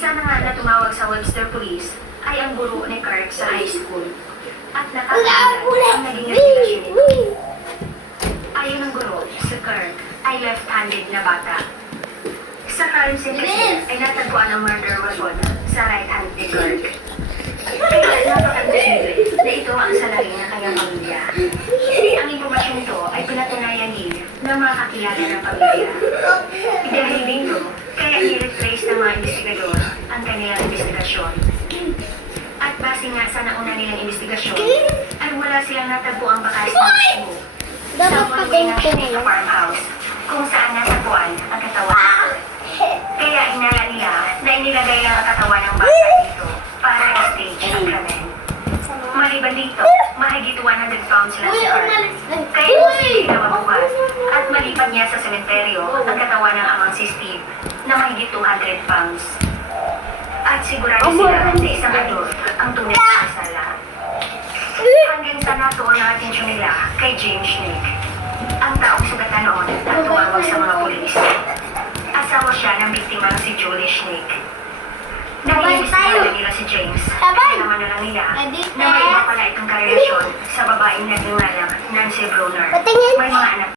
Isa na nga na tumawag sa Webster Police ay ang guro ni Kirk sa high school. At nakakailan ang naging relasyon nito. Ayon ng guro, si Kirk ay left-handed na bata. Sa crime scene kasi ay natagpuan ang murder weapon sa right hand ni Kirk. Kaya napaka-imposible na ito ang salarin ng kanyang pamilya. Ang impormasyon ito ay pinatunayan din ng mga kakilala ng pamilya. Dahil dito, kaya i-retrace ng mga investigador ang kanilang investigasyon. At base nga sa nauna nilang investigasyon, ay wala silang natagpo ang bakas ng sumo sa Fulminant Farmhouse kung saan natagpuan ang katawan. Kaya inala nila na inilagay lang ang katawan ng bata dito para i-stage ang krimen. Maliban dito, mahigit 100 pounds lang si Kirk. Kaya hindi na mabuhat at maliban niya sa sementeryo ang katawan ng amang si Steve na mahigit 200 pounds. At sigurado sila na isang adult ang tunay na sala. Hanggang sa natuon ang atensyon nila kay James Schnick, ang taong sugatan noon at tumawag sa mga pulis. Asawa siya ng biktimang si Julie Schnick. Naiimbestigahan nila si James. Naman na lang nila na may iba pala itong karelasyon sa babaeng naging Nancy Brunner. May mga anak